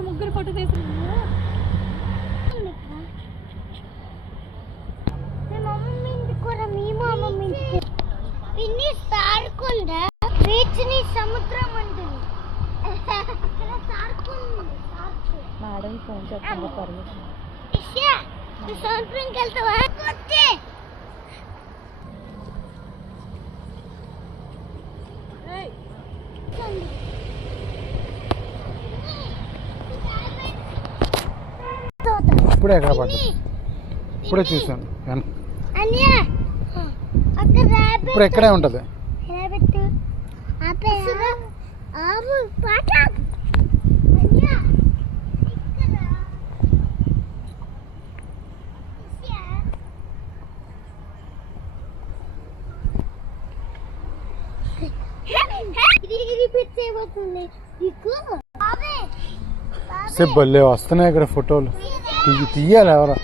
ముగ్గురు ఫోటో తీసుకున్నా madam phone చేస్తాను పర్మిషన్ ఇప్పుడే ఎక్కడ పడ్డా ఇప్పుడే చూసాను ఇప్పుడు ఎక్కడే ఉంటుంది భలే వస్తున్నాయి ఇక్కడ ఫోటోలు తీయాలి ఎవరో